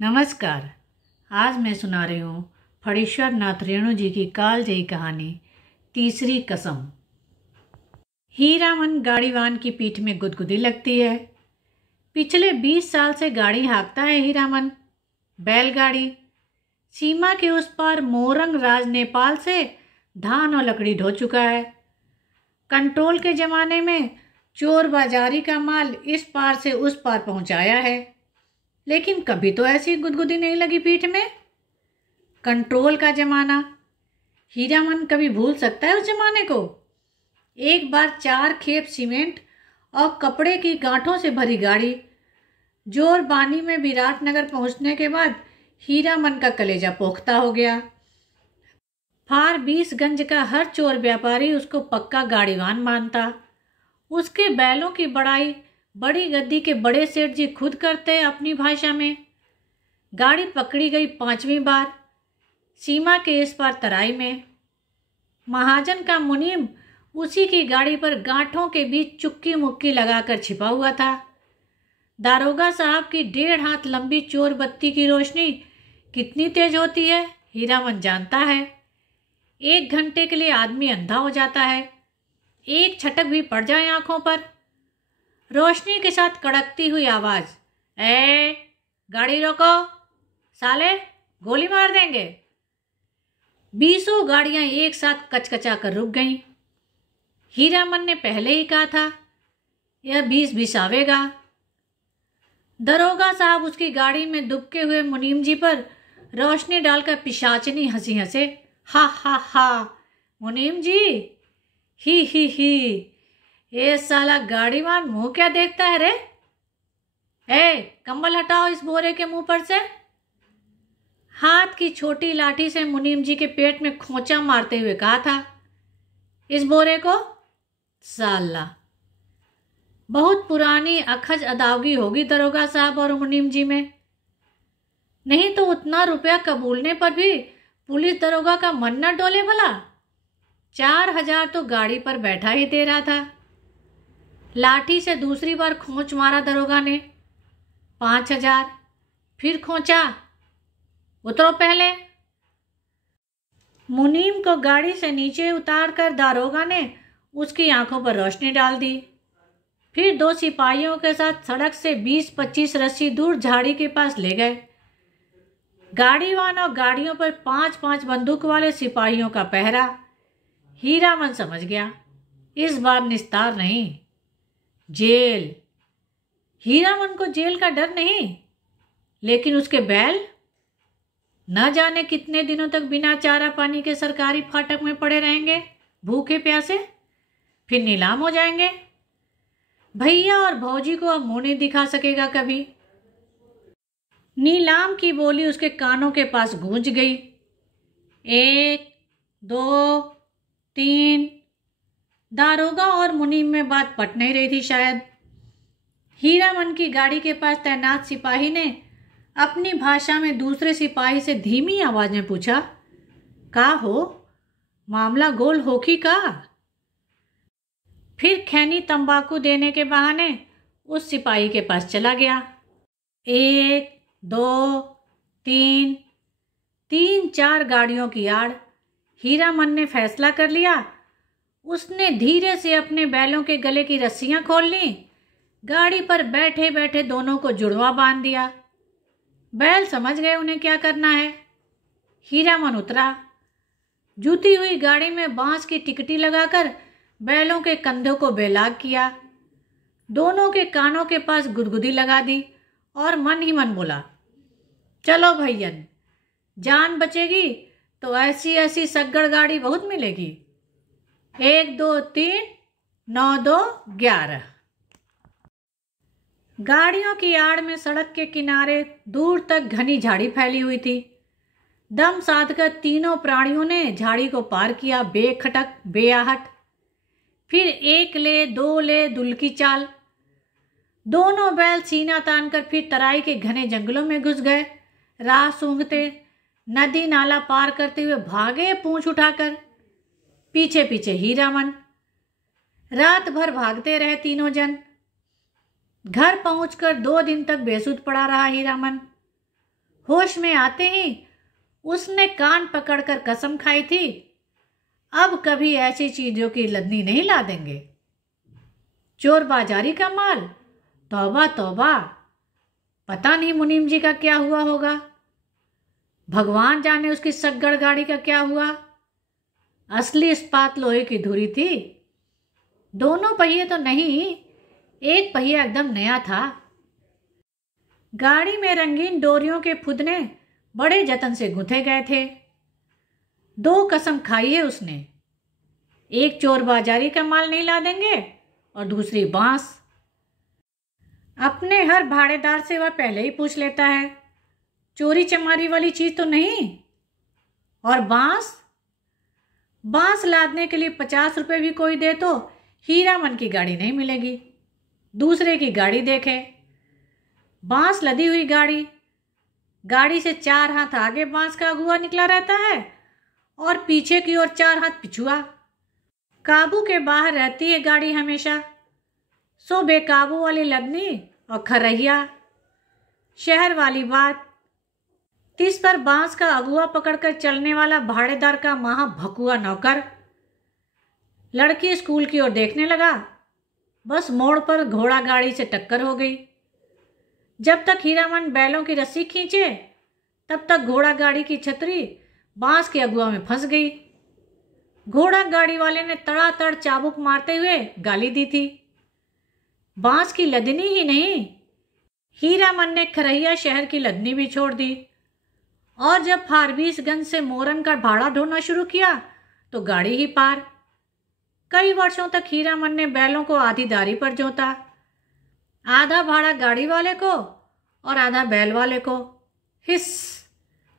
नमस्कार। आज मैं सुना रही हूँ फणीश्वर नाथ रेणु जी की कालजयी कहानी तीसरी कसम। हीरामन गाड़ीवान की पीठ में गुदगुदी लगती है। पिछले 20 साल से गाड़ी हाँकता है हीरामन, बैलगाड़ी। सीमा के उस पार मोरंग राज नेपाल से धान और लकड़ी ढो चुका है। कंट्रोल के ज़माने में चोर बाजारी का माल इस पार से उस पार पहुंचाया है, लेकिन कभी तो ऐसी गुदगुदी नहीं लगी पीठ में। कंट्रोल का ज़माना, हीरामन कभी भूल सकता है उस ज़माने को? एक बार 4 खेप सीमेंट और कपड़े की गांठों से भरी गाड़ी जोरबानी में विराटनगर पहुंचने के बाद हीरामन का कलेजा पोख्ता हो गया। फार 20गंज का हर चोर व्यापारी उसको पक्का गाड़ीवान मानता। उसके बैलों की बड़ाई बड़ी गद्दी के बड़े सेठ जी खुद करते अपनी भाषा में। गाड़ी पकड़ी गई 5वीं बार सीमा के इस पार तराई में। महाजन का मुनीम उसी की गाड़ी पर गांठों के बीच चुक्की मुक्की लगाकर छिपा हुआ था। दारोगा साहब की 1.5 हाथ लंबी चोर बत्ती की रोशनी कितनी तेज होती है हीरामन जानता है। 1 घंटे के लिए आदमी अंधा हो जाता है। एक छटक भी पड़ जाए आंखों पर। रोशनी के साथ कड़कती हुई आवाज, गाड़ी रोको, साले गोली मार देंगे। 20 गाड़ियां एक साथ कचकचा कर रुक गईं। हीरामन ने पहले ही कहा था यह 20 बिसावेगा। दरोगा साहब उसकी गाड़ी में दुबके हुए मुनीम जी पर रोशनी डालकर पिशाचनी हंसी हंसे। हा हा हा, मुनीम जी, ही ये साला गाड़ीवान मुंह क्या देखता है रे? कंबल हटाओ इस बोरे के मुंह पर से। हाथ की छोटी लाठी से मुनीम जी के पेट में खोंचा मारते हुए कहा था, इस बोरे को। साला बहुत पुरानी अखज अदावगी होगी दरोगा साहब और मुनीम जी में। नहीं तो उतना रुपया कबूलने पर भी पुलिस दरोगा का मन न डोले भला। 4000 तो गाड़ी पर बैठा ही दे रहा था। लाठी से दूसरी बार खोंच मारा दरोगा ने। 5000, फिर खोंचा। उतरो पहले। मुनीम को गाड़ी से नीचे उतारकर दारोगा ने उसकी आंखों पर रोशनी डाल दी। फिर 2 सिपाहियों के साथ सड़क से 20-25 रस्सी दूर झाड़ी के पास ले गए। गाड़ीवान और गाड़ियों पर 5-5 बंदूक वाले सिपाहियों का पहरा। हीरामन समझ गया, इस बार निस्तार नहीं, जेल। हीरामन को जेल का डर नहीं, लेकिन उसके बैल न जाने कितने दिनों तक बिना चारा पानी के सरकारी फाटक में पड़े रहेंगे, भूखे प्यासे, फिर नीलाम हो जाएंगे। भैया और भौजी को अब मुंह नहीं दिखा सकेगा कभी। नीलाम की बोली उसके कानों के पास गूंज गई। 1, 2, 3। दारोगा और मुनीम में बात पट नहीं रही थी शायद। हीरामन की गाड़ी के पास तैनात सिपाही ने अपनी भाषा में दूसरे सिपाही से धीमी आवाज में पूछा, का हो, मामला गोल होखी का? फिर खैनी तंबाकू देने के बहाने उस सिपाही के पास चला गया। 1, 2, 3 गाड़ियों की आड़ हीरामन ने फैसला कर लिया। उसने धीरे से अपने बैलों के गले की रस्सियां खोल ली। गाड़ी पर बैठे बैठे दोनों को जुड़वा बांध दिया। बैल समझ गए उन्हें क्या करना है। हीरामन उतरा। जूती हुई गाड़ी में बांस की टिकटी लगाकर बैलों के कंधों को बेलाग किया। दोनों के कानों के पास गुदगुदी लगा दी और मन ही मन बोला, चलो भैयन, जान बचेगी तो ऐसी ऐसी सग्गड़ गाड़ी बहुत मिलेगी। 1, 2, 3, 9, 2, 11। गाड़ियों की आड़ में सड़क के किनारे दूर तक घनी झाड़ी फैली हुई थी। दम साधकर तीनों प्राणियों ने झाड़ी को पार किया बेखटक बेआहट। फिर 1 ले 2 ले दुल्की चाल। दोनों बैल सीना तानकर फिर तराई के घने जंगलों में घुस गए। राह सूंघते, नदी नाला पार करते हुए भागे पूंछ उठाकर। पीछे पीछे हीरामन। रात भर भागते रहे तीनों जन। घर पहुंचकर 2 दिन तक बेसुध पड़ा रहा हीरामन। होश में आते ही उसने कान पकड़कर कसम खाई थी, अब कभी ऐसी चीजों की लदनी नहीं ला देंगे। चोर बाजारी का माल, तौबा तौबा, पता नहीं मुनीम जी का क्या हुआ होगा। भगवान जाने उसकी सग्गड़ गाड़ी का क्या हुआ। असली इस्पात लोहे की धुरी थी। दोनों पहिए तो नहीं, एक पहिया एकदम नया था। गाड़ी में रंगीन डोरियों के फुदने बड़े जतन से गुंथे गए थे। 2 कसम खाई है उसने, एक चोर बाजारी का माल नहीं ला देंगे और दूसरी बांस। अपने हर भाड़ेदार से वह पहले ही पूछ लेता है, चोरी चमारी वाली चीज तो नहीं। और बांस, बांस लादने के लिए 50 रुपए भी कोई दे तो हीरामन की गाड़ी नहीं मिलेगी। दूसरे की गाड़ी देखे, बांस लदी हुई गाड़ी, गाड़ी से 4 हाथ आगे बांस का अगुआ निकला रहता है और पीछे की ओर 4 हाथ पिछुआ। काबू के बाहर रहती है गाड़ी हमेशा। सो बेकाबू वाली लदनी और खरहिया। शहर वाली बात, तिस पर बांस का अगुआ पकड़कर चलने वाला भाड़ेदार का महा भकुआ नौकर। लड़की स्कूल की ओर देखने लगा, बस मोड़ पर घोड़ा गाड़ी से टक्कर हो गई। जब तक हीरामन बैलों की रस्सी खींचे तब तक घोड़ा गाड़ी की छतरी बांस के अगुआ में फंस गई। घोड़ा गाड़ी वाले ने तड़ातड़ चाबुक मारते हुए गाली दी थी। बांस की लदनी ही नहीं, हीरामन ने खरहिया शहर की लदनी भी छोड़ दी। और जब फारबिसगंज से मोरन का भाड़ा ढोना शुरू किया तो गाड़ी ही पार। कई वर्षों तक हीरामन ने बैलों को आधी दारी पर जोता, आधा भाड़ा गाड़ी वाले को और आधा बैल वाले को। हिस,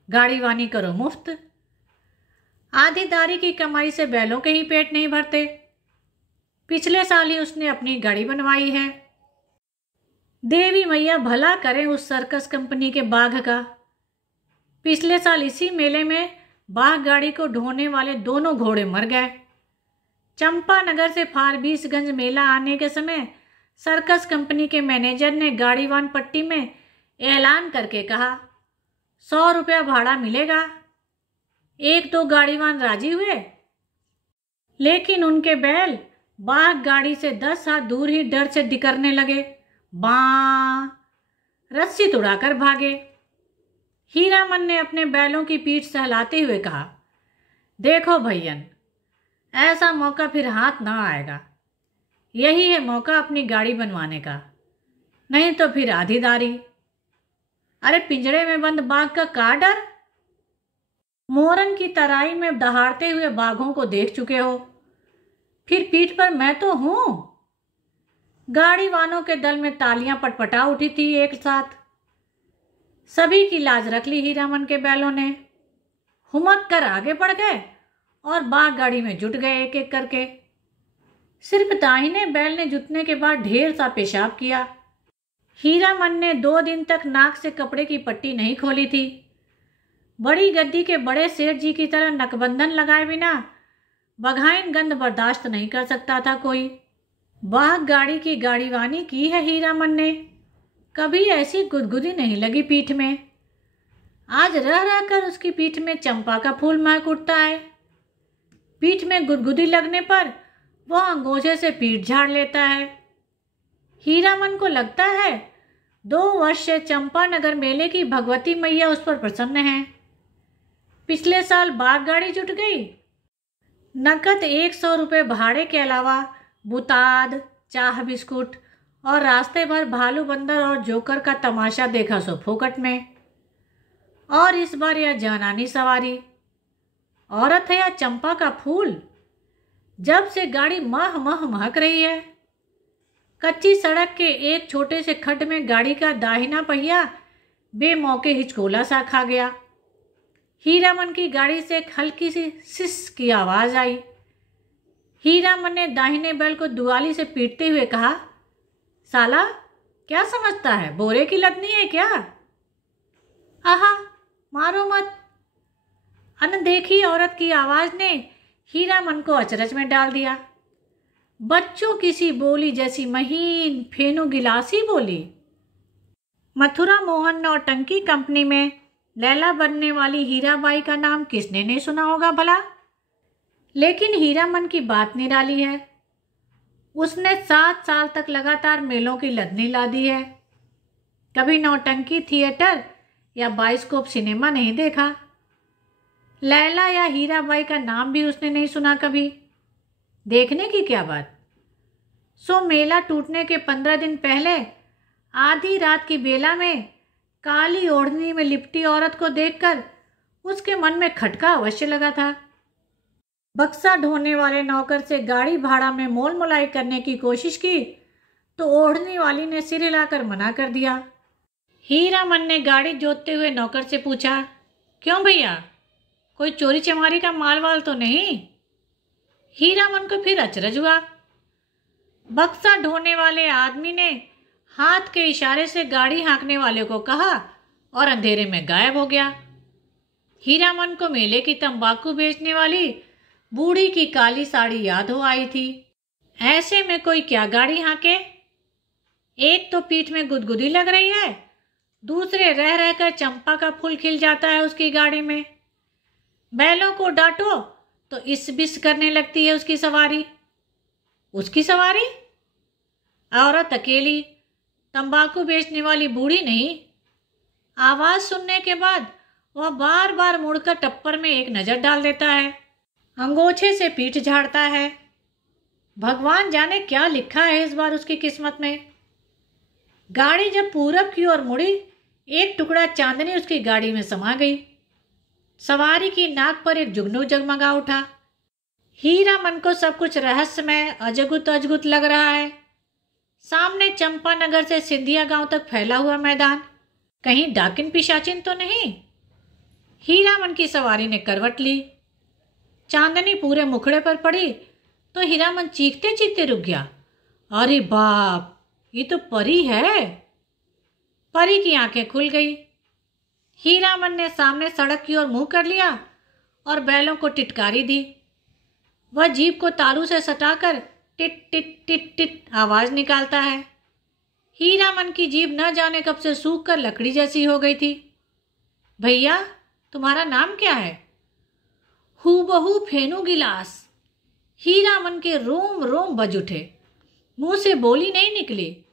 गाड़ी वानी करो मुफ्त। आधी दारी की कमाई से बैलों के ही पेट नहीं भरते। पिछले साल ही उसने अपनी गाड़ी बनवाई है। देवी मैया भला करें उस सर्कस कंपनी के बाघ का। पिछले साल इसी मेले में बाघ गाड़ी को ढोने वाले दोनों घोड़े मर गए। चंपानगर से फारबिसगंज मेला आने के समय सर्कस कंपनी के मैनेजर ने गाड़ीवान पट्टी में ऐलान करके कहा, 100 रुपया भाड़ा मिलेगा। 1-2 गाड़ीवान राजी हुए, लेकिन उनके बैल बाघ गाड़ी से 10 हाथ दूर ही डर से डिकरने लगे। बाँ, रस्सी तुड़ाकर भागे। हीरामन ने अपने बैलों की पीठ सहलाते हुए कहा, देखो भैयन, ऐसा मौका फिर हाथ ना आएगा। यही है मौका अपनी गाड़ी बनवाने का, नहीं तो फिर आधीदारी। अरे पिंजड़े में बंद बाघ का डर। मोरन की तराई में दहाड़ते हुए बाघों को देख चुके हो, फिर पीठ पर मैं तो हूं। गाड़ी वालों के दल में तालियां पटपटा उठी थी एक साथ। सभी की लाज रख ली हीरामन के बैलों ने। हुमक कर आगे बढ़ गए और बाघ गाड़ी में जुट गए एक एक करके। सिर्फ दाहिने बैल ने जुटने के बाद ढेर सा पेशाब किया। हीरामन ने 2 दिन तक नाक से कपड़े की पट्टी नहीं खोली थी। बड़ी गद्दी के बड़े सेठ जी की तरह नकबंधन लगाए बिना बघाइन गंध बर्दाश्त नहीं कर सकता था कोई। बाघ गाड़ी की गाड़ीवानी की है हीरामन ने, कभी ऐसी गुदगुदी नहीं लगी पीठ में। आज रह रहकर उसकी पीठ में चंपा का फूल महक उठता है। पीठ में गुदगुदी लगने पर वह अंगोछे से पीठ झाड़ लेता है। हीरामन को लगता है 2 वर्ष से चंपानगर मेले की भगवती मैया उस पर प्रसन्न है। पिछले साल बाघ गाड़ी जुट गई। नकद 100 रुपये भाड़े के अलावा बुताद, चाह बिस्कुट और रास्ते भर भालू बंदर और जोकर का तमाशा देखा सो फोकट में। और इस बार यह जानानी सवारी। औरत है या चंपा का फूल। जब से गाड़ी मह मह महक रही है। कच्ची सड़क के एक छोटे से खड्ड में गाड़ी का दाहिना पहिया बेमौके हिचकोला सा खा गया। हीरामन की गाड़ी से एक हल्की सी सिस की आवाज आई। हीरामन ने दाहिने बैल को दुआली से पीटते हुए कहा, साला क्या समझता है, बोरे की लदनी है क्या? आहा, मारो मत। अनदेखी औरत की आवाज ने हीरामन को अचरज में डाल दिया। बच्चों किसी बोली जैसी महीन फेनु गिलासी बोली। मथुरा मोहन नौटंकी कंपनी में लैला बनने वाली हीराबाई का नाम किसने नहीं सुना होगा भला। लेकिन हीरामन की बात निराली है। उसने 7 साल तक लगातार मेलों की लदनी ला दी है। कभी नौटंकी थिएटर या बाइस्कोप सिनेमा नहीं देखा। लैला या हीराबाई का नाम भी उसने नहीं सुना कभी। देखने की क्या बात। सो मेला टूटने के 15 दिन पहले आधी रात की बेला में काली ओढ़नी में लिपटी औरत को देखकर उसके मन में खटका अवश्य लगा था। बक्सा ढोने वाले नौकर से गाड़ी भाड़ा में मोल मोलाई करने की कोशिश की तो ओढ़नी वाली ने सिर हिलाकर मना कर दिया। हीरामन ने गाड़ी जोतते हुए नौकर से पूछा, क्यों भैया, कोई चोरी चमारी का माल वाल तो नहीं। हीरामन को फिर अचरज हुआ। बक्सा ढोने वाले आदमी ने हाथ के इशारे से गाड़ी हाँकने वाले को कहा और अंधेरे में गायब हो गया। हीरामन को मेले की तंबाकू बेचने वाली बूढ़ी की काली साड़ी याद हो आई थी। ऐसे में कोई क्या गाड़ी हाँके। एक तो पीठ में गुदगुदी लग रही है, दूसरे रह रहकर चंपा का फूल खिल जाता है उसकी गाड़ी में। बैलों को डांटो तो इस बिस करने लगती है उसकी सवारी। उसकी सवारी? औरत अकेली, तंबाकू बेचने वाली बूढ़ी नहीं। आवाज सुनने के बाद वह बार बार मुड़कर टप्पर में एक नजर डाल देता है, अंगोछे से पीठ झाड़ता है। भगवान जाने क्या लिखा है इस बार उसकी किस्मत में। गाड़ी जब पूरब की ओर मुड़ी, एक टुकड़ा चांदनी उसकी गाड़ी में समा गई। सवारी की नाक पर एक जुगनू जगमगा उठा। हीरामन को सब कुछ रहस्यमय अजगुत अजगुत लग रहा है। सामने चंपानगर से सिंधिया गांव तक फैला हुआ मैदान, कहीं डाकिन पिशाचिन तो नहीं। हीरामन की सवारी ने करवट ली। चांदनी पूरे मुखड़े पर पड़ी तो हीरामन चीखते चीखते रुक गया। अरे बाप, ये तो परी है। परी की आंखें खुल गई। हीरामन ने सामने सड़क की ओर मुंह कर लिया और बैलों को टिटकारी दी। वह जीप को तालू से सटाकर टिट टिट टिट टिट आवाज निकालता है। हीरामन की जीभ न जाने कब से सूख कर लकड़ी जैसी हो गई थी। भैया, तुम्हारा नाम क्या है? हूबहू फेनू गिलास। हीरामन के रोम रोम बज उठे। मुंह से बोली नहीं निकली।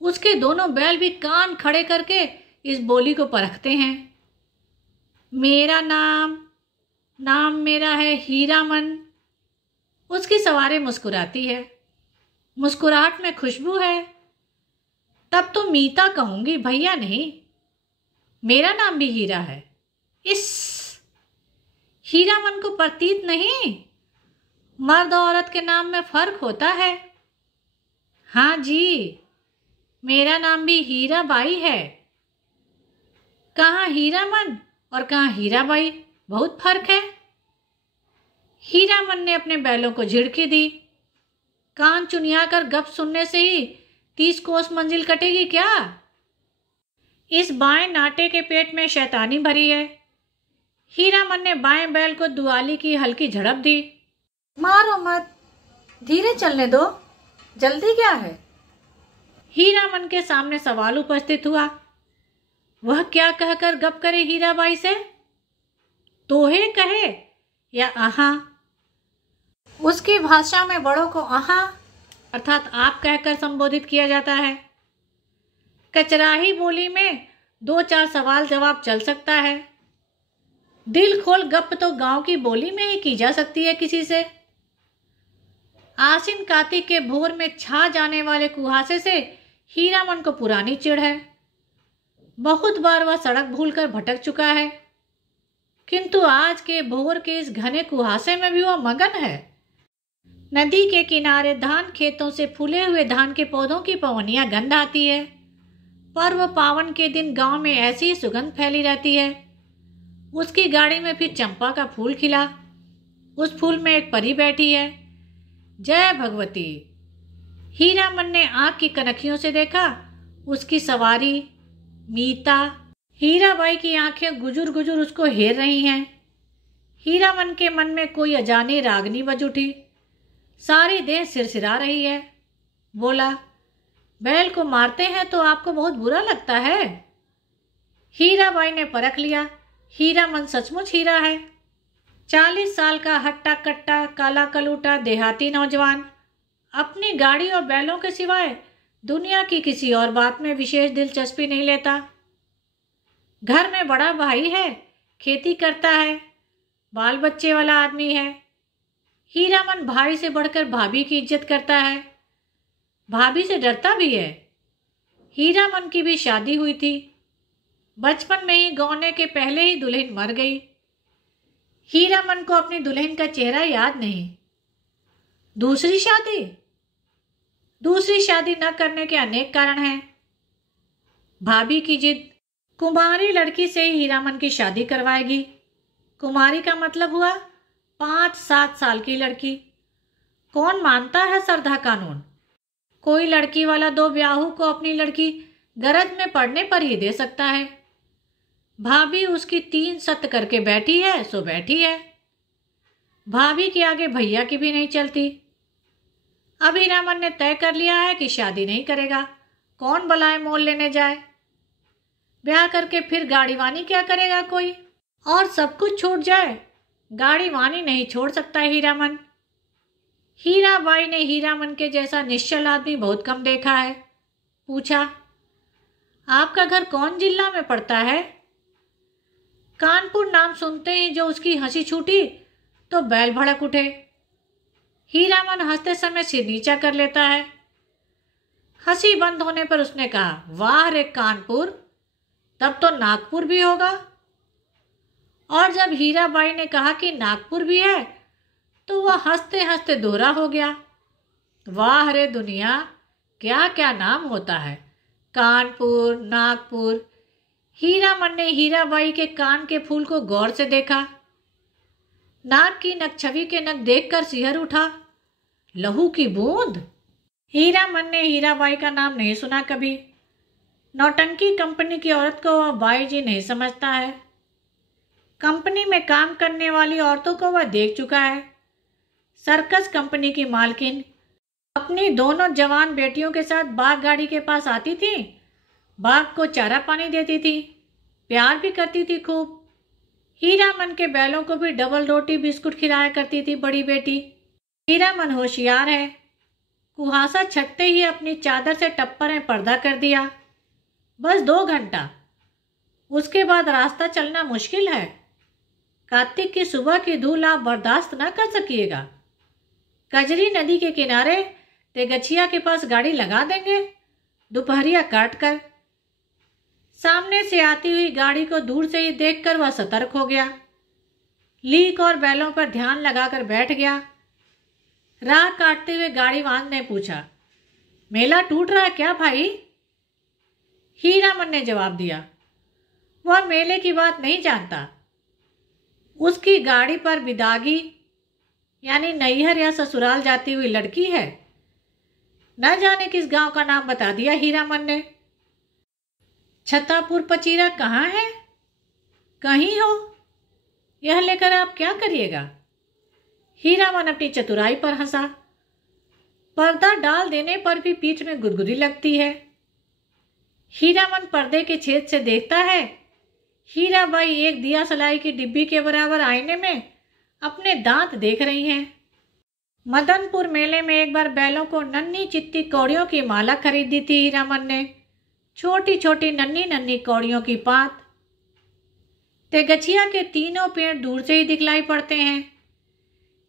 उसके दोनों बैल भी कान खड़े करके इस बोली को परखते हैं। मेरा नाम मेरा है हीरामन। उसकी सवारी मुस्कुराती है। मुस्कुराहट में खुशबू है। तब तो मीता कहूंगी, भैया नहीं। मेरा नाम भी हीरा है। इस हीरामन को प्रतीत नहीं, मर्द औरत के नाम में फर्क होता है। हाँ जी, मेरा नाम भी हीराबाई है। कहाँ हीरामन और कहाँ हीराबाई, बहुत फर्क है। हीरामन ने अपने बैलों को झिड़की दी। कान चुनियाकर गप सुनने से ही 30 कोस मंजिल कटेगी क्या? इस बाएं नाटे के पेट में शैतानी भरी है। हीरामन ने बाएं बैल को दुआली की हल्की झड़प दी। मारो मत, धीरे चलने दो, जल्दी क्या है? हीरामन के सामने सवाल उपस्थित हुआ। वह क्या कहकर गप करे हीराबाई से? तोहे कहे या आहा? उसकी भाषा में बड़ों को आहा अर्थात आप कहकर संबोधित किया जाता है। कचराही बोली में 2-4 सवाल जवाब चल सकता है। दिल खोल गप तो गांव की बोली में ही की जा सकती है किसी से। आसिन कार्तिक के भोर में छा जाने वाले कुहासे से हीरामन को पुरानी चिढ़ है। बहुत बार वह सड़क भूलकर भटक चुका है, किंतु आज के भोर के इस घने कुहासे में भी वह मगन है। नदी के किनारे धान खेतों से फूले हुए धान के पौधों की पवनियां गंध आती है। पर्व पावन के दिन गांव में ऐसी ही सुगंध फैली रहती है। उसकी गाड़ी में फिर चंपा का फूल खिला। उस फूल में एक परी बैठी है। जय भगवती। हीरामन ने आंख की कनखियों से देखा। उसकी सवारी मीता। हीराबाई की आंखें गुजुर गुजुर उसको हेर रही हैं। हीरामन के मन में कोई अजानी रागनी बज उठी। सारी देह सिरसिरा रही है। बोला, बैल को मारते हैं तो आपको बहुत बुरा लगता है? हीराबाई ने परख लिया, हीरामन सचमुच हीरा है। 40 साल का हट्टा कट्टा काला कलूटा देहाती नौजवान अपनी गाड़ी और बैलों के सिवाय दुनिया की किसी और बात में विशेष दिलचस्पी नहीं लेता। घर में बड़ा भाई है, खेती करता है, बाल बच्चे वाला आदमी है। हीरामन भाई से बढ़कर भाभी की इज्जत करता है, भाभी से डरता भी है। हीरामन की भी शादी हुई थी, बचपन में ही गौने के पहले ही दुल्हन मर गई। हीरामन को अपनी दुल्हन का चेहरा याद नहीं। दूसरी शादी न करने के अनेक कारण हैं। भाभी की जिद, कुमारी लड़की से ही हीरामन की शादी करवाएगी। कुमारी का मतलब हुआ 5-7 साल की लड़की। कौन मानता है सरधा कानून? कोई लड़की वाला 2 ब्याहू को अपनी लड़की गरज में पड़ने पर ही दे सकता है। भाभी उसकी 3 सत करके बैठी है सो बैठी है। भाभी के आगे भैया की भी नहीं चलती। अब हीरामन ने तय कर लिया है कि शादी नहीं करेगा। कौन बलाए मोल लेने जाए? ब्याह करके फिर गाड़ी वानी क्या करेगा कोई? और सब कुछ छूट जाए, गाड़ी वानी नहीं छोड़ सकता हीरामन। हीराबाई ने हीरामन के जैसा निश्चल आदमी बहुत कम देखा है। पूछा, आपका घर कौन जिला में पड़ता है? कानपुर नाम सुनते ही जो उसकी हंसी छूटी तो बैल भड़क उठे। हीरामन हंसते समय सिर नीचा कर लेता है। हंसी बंद होने पर उसने कहा, वाह रे कानपुर, तब तो नागपुर भी होगा। और जब हीराबाई ने कहा कि नागपुर भी है तो वह हंसते हंसते दोहरा हो गया। वाह रे दुनिया, क्या क्या नाम होता है, कानपुर, नागपुर। हीरामन ने हीराबाई के कान के फूल को गौर से देखा। नाक की नकछवी के नख देखकर सिहर उठा। लहू की बूंद। हीरामन ने हीराबाई का नाम नहीं सुना कभी। नौटंकी कंपनी की औरत को वह बाई जी नहीं समझता है। कंपनी में काम करने वाली औरतों को वह देख चुका है। सर्कस कंपनी की मालकिन अपनी दोनों जवान बेटियों के साथ बाग गाड़ी के पास आती थी। बाग को चारा पानी देती थी, प्यार भी करती थी खूब। हीरामन के बैलों को भी डबल रोटी बिस्कुट खिलाया करती थी बड़ी बेटी। हीरामन होशियार है। कुहासा छटते ही अपनी चादर से टप्पर में पर्दा कर दिया। बस 2 घंटा, उसके बाद रास्ता चलना मुश्किल है। कार्तिक की सुबह की धूल आप बर्दाश्त न कर सकिएगा। कजरी नदी के किनारे तेगछिया के पास गाड़ी लगा देंगे, दोपहरिया काट कर। सामने से आती हुई गाड़ी को दूर से ही देखकर वह सतर्क हो गया। लीक और बैलों पर ध्यान लगाकर बैठ गया। राह काटते हुए गाड़ीवान ने पूछा, मेला टूट रहा है क्या भाई? हीरामन ने जवाब दिया, वह मेले की बात नहीं जानता। उसकी गाड़ी पर बिदागी यानी नैहर या ससुराल जाती हुई लड़की है। न जाने किस गांव का नाम बता दिया हीरामन ने। छतापुर पचीरा कहाँ है? कहीं हो, यह लेकर आप क्या करिएगा? हीरामन अपनी चतुराई पर हंसा। पर्दा डाल देने पर भी पीठ में गुदगुदी लगती है। हीरामन पर्दे के छेद से देखता है। हीराबाई एक दिया सलाई की डिब्बी के बराबर आईने में अपने दांत देख रही हैं। मदनपुर मेले में एक बार बैलों को नन्ही चित्ती कौड़ियों की माला खरीदी थी हीरामन ने। छोटी छोटी नन्ही नन्ही कौड़ियों की पात। तेगछिया के तीनों पेड़ दूर से ही दिखलाई पड़ते हैं।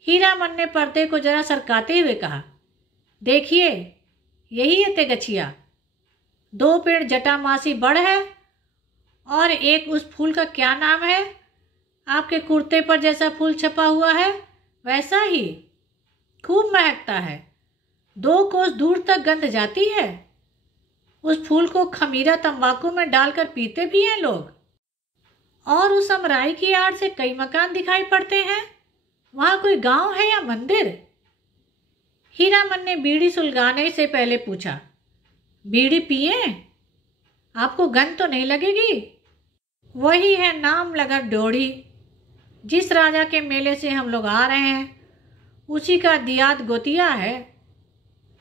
हीरामन ने पर्दे को जरा सरकाते हुए कहा, देखिए यही है तेगछिया। 2 पेड़ जटामासी बड़ है और एक उस फूल का क्या नाम है, आपके कुर्ते पर जैसा फूल छपा हुआ है वैसा ही, खूब महकता है। 2 कोस दूर तक गंध जाती है। उस फूल को खमीरा तंबाकू में डालकर पीते भी हैं लोग। और उस अमराई की आड़ से कई मकान दिखाई पड़ते हैं। वहां कोई गांव है या मंदिर? हीरामन ने बीड़ी सुलगाने से पहले पूछा, बीड़ी पिए? आपको गंध तो नहीं लगेगी? वही है नाम लगा ड्योढ़ी। जिस राजा के मेले से हम लोग आ रहे हैं उसी का दियात गोतिया है।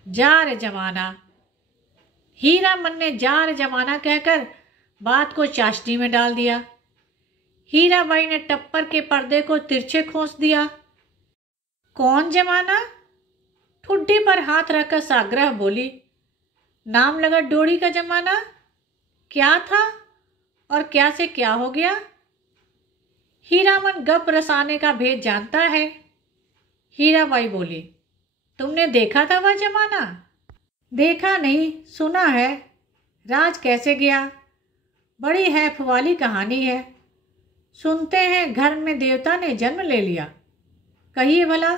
जार जमाना। हीरामन ने जार जमाना कहकर बात को चाशनी में डाल दिया। हीराबाई ने टप्पर के पर्दे को तिरछे खोस दिया। कौन जमाना? ठुड्डी पर हाथ रखकर साग्रह बोली। नाम लगा डोरी का जमाना। क्या था और क्या से क्या हो गया? हीरामन गप रसाने का भेद जानता है। हीराबाई बोली, तुमने देखा था वह जमाना? देखा नहीं, सुना है। राज कैसे गया? बड़ी हैफ वाली कहानी है। सुनते हैं घर में देवता ने जन्म ले लिया। कहिए भला,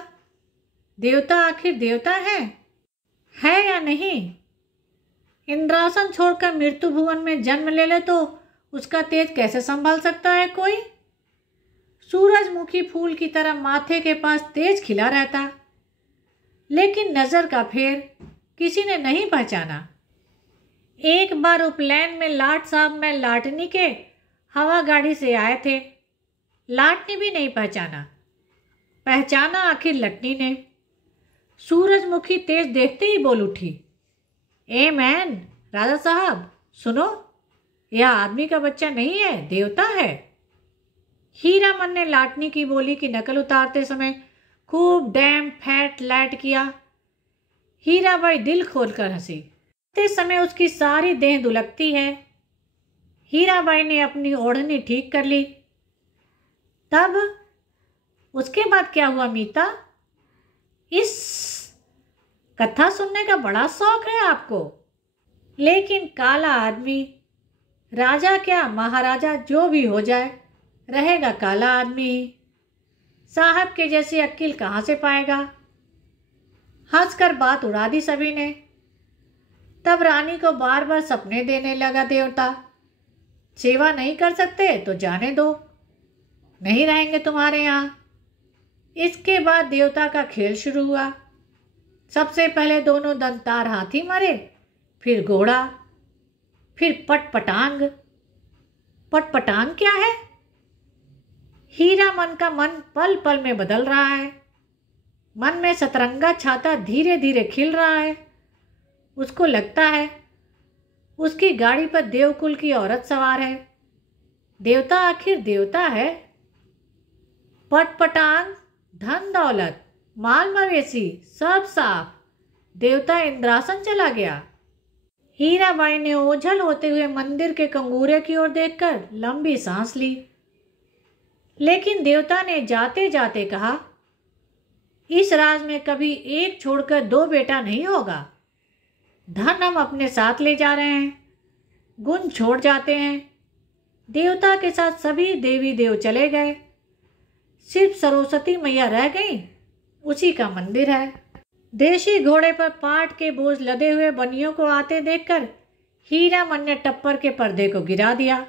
देवता आखिर देवता है या नहीं? इंद्रासन छोड़कर मृत्यु भुवन में जन्म ले ले तो उसका तेज कैसे संभाल सकता है कोई? सूरजमुखी फूल की तरह माथे के पास तेज खिला रहता, लेकिन नजर का फेर किसी ने नहीं पहचाना। एक बार उपलैन में लाट साहब में लाटनी के हवा गाड़ी से आए थे। लाटनी भी नहीं पहचाना, पहचाना आखिर लटनी ने। सूरजमुखी तेज देखते ही बोल उठी, ए मैन, राजा साहब सुनो, यह आदमी का बच्चा नहीं है, देवता है। हीरामन ने लाटनी की बोली की नकल उतारते समय खूब डैम फैट लैट किया। हीराबाई दिल खोलकर हंसी। इस समय उसकी सारी देह दुलकती है। हीराबाई ने अपनी ओढ़नी ठीक कर ली। तब उसके बाद क्या हुआ मीता? इस कथा सुनने का बड़ा शौक है आपको। लेकिन काला आदमी, राजा क्या महाराजा जो भी हो जाए, रहेगा काला आदमी ही। साहब के जैसी अक्ल कहाँ से पाएगा? हंसकर बात उड़ा दी सभी ने। तब रानी को बार बार सपने देने लगा देवता। सेवा नहीं कर सकते तो जाने दो, नहीं रहेंगे तुम्हारे यहाँ। इसके बाद देवता का खेल शुरू हुआ। सबसे पहले दोनों दंतार हाथी मरे, फिर घोड़ा, फिर पटपटांग। पटपटांग क्या है? हीरामन का मन पल पल में बदल रहा है। मन में सतरंगा छाता धीरे धीरे खिल रहा है। उसको लगता है उसकी गाड़ी पर देवकुल की औरत सवार है। देवता आखिर देवता है। पटपटांग, धन दौलत, माल मवेशी सब साफ। देवता इंद्रासन चला गया। हीराबाई ने ओझल होते हुए मंदिर के कंगूरे की ओर देखकर लंबी सांस ली। लेकिन देवता ने जाते जाते कहा, इस राज में कभी एक छोड़कर दो बेटा नहीं होगा। धन हम अपने साथ ले जा रहे हैं, गुण छोड़ जाते हैं। देवता के साथ सभी देवी देव चले गए, सिर्फ सरस्वती मैया रह गई, उसी का मंदिर है। देशी घोड़े पर पाट के बोझ लदे हुए बनियों को आते देखकर हीरामन ने टप्पर के पर्दे को गिरा दिया।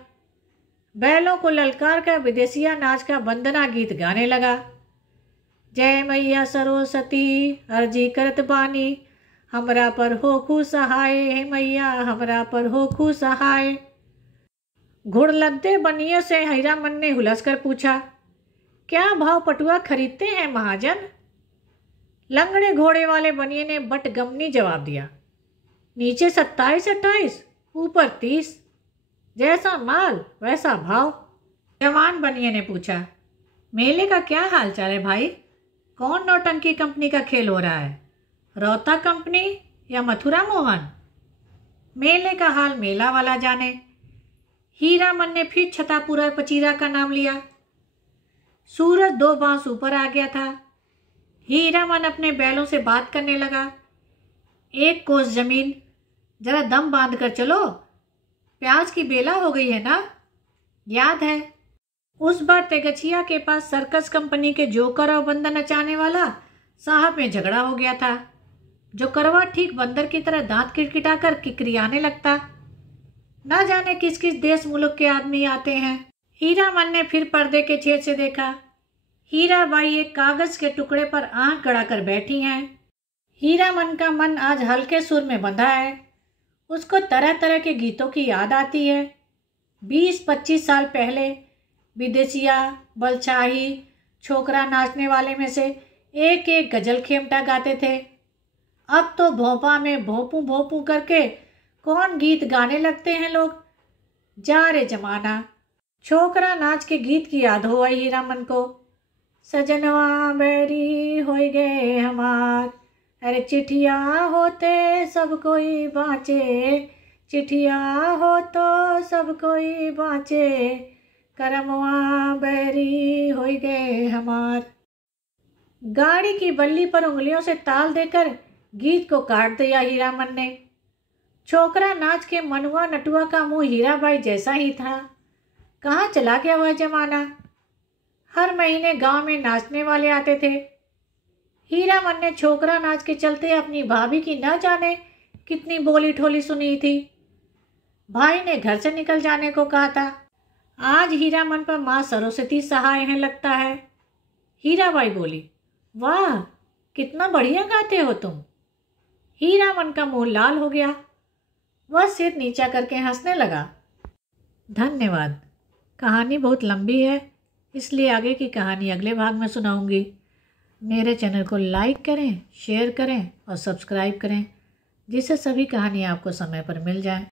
बैलों को ललकार कर विदेशिया नाच का वंदना गीत गाने लगा। जय मैया सरस्वती, अर्जी करत बानी, हमरा पर होखू सहाय, हे मैया हमरा पर होखू सहाय। घुड़लद्दे बनियों से हीरामन ने हुलस कर पूछा, क्या भाव पटुआ खरीदते हैं महाजन? लंगड़े घोड़े वाले बनिए ने बटगमनी जवाब दिया, नीचे 27-28, ऊपर 30, जैसा माल वैसा भाव। जवान बनिए ने पूछा, मेले का क्या हाल चाल है भाई? कौन नौटंकी कंपनी का खेल हो रहा है, रौता कंपनी या मथुरा मोहन? मेले का हाल मेला वाला जाने। हीरामन ने फिर छतापुरा पचीरा का नाम लिया। सूरज 2 बांस ऊपर आ गया था। हीरामन अपने बैलों से बात करने लगा। 1 कोस जमीन, जरा दम बांध कर चलो, प्याज की बेला हो गई है ना? याद है उस बार तेगछिया के पास सर्कस कंपनी के जोकर और बंदर नचाने वाला साहब में झगड़ा हो गया था। जो करवा ठीक बंदर की तरह दांत किटकिटाकर किकरियाने लगता। ना जाने किस किस देश मुल्क के आदमी आते हैं। हीरामन ने फिर पर्दे के छेद से देखा। हीराबाई एक कागज के टुकड़े पर आंख गड़ाकर बैठी हैं। हीरामन का मन आज हल्के सुर में बंधा है। उसको तरह तरह के गीतों की याद आती है। 20-25 साल पहले विदेशिया, बलछाही, छोकरा नाचने वाले में से एक एक गजल खेमटा गाते थे। अब तो भोपा में भोपू भोपू करके कौन गीत गाने लगते हैं लोग। जा रे जमाना। छोकरा नाच के गीत की याद हो आई हीरामन को। सजनवा बैरी हो गए हमार, अरे चिट्ठिया होते सब कोई बाँचे, चिट्ठिया हो तो सब कोई बाँचे, करमवा बैरी हो गए हमार। गाड़ी की बल्ली पर उंगलियों से ताल देकर गीत को काट दिया हीरामन ने। छोकरा नाच के मनुआ नटुआ का मुंह हीराबाई जैसा ही था। कहाँ चला गया वह जमाना। हर महीने गांव में नाचने वाले आते थे। हीरामन ने छोकरा नाच के चलते अपनी भाभी की न जाने कितनी बोली ठोली सुनी थी। भाई ने घर से निकल जाने को कहा था। आज हीरामन पर माँ सरस्वती सहाय है लगता है। हीराबाई बोली, वाह कितना बढ़िया गाते हो तुम। हीरामन का मुंह लाल हो गया। वह सिर नीचा करके हंसने लगा। धन्यवाद। कहानी बहुत लंबी है, इसलिए आगे की कहानी अगले भाग में सुनाऊंगी। मेरे चैनल को लाइक करें, शेयर करें और सब्सक्राइब करें, जिससे सभी कहानी आपको समय पर मिल जाए।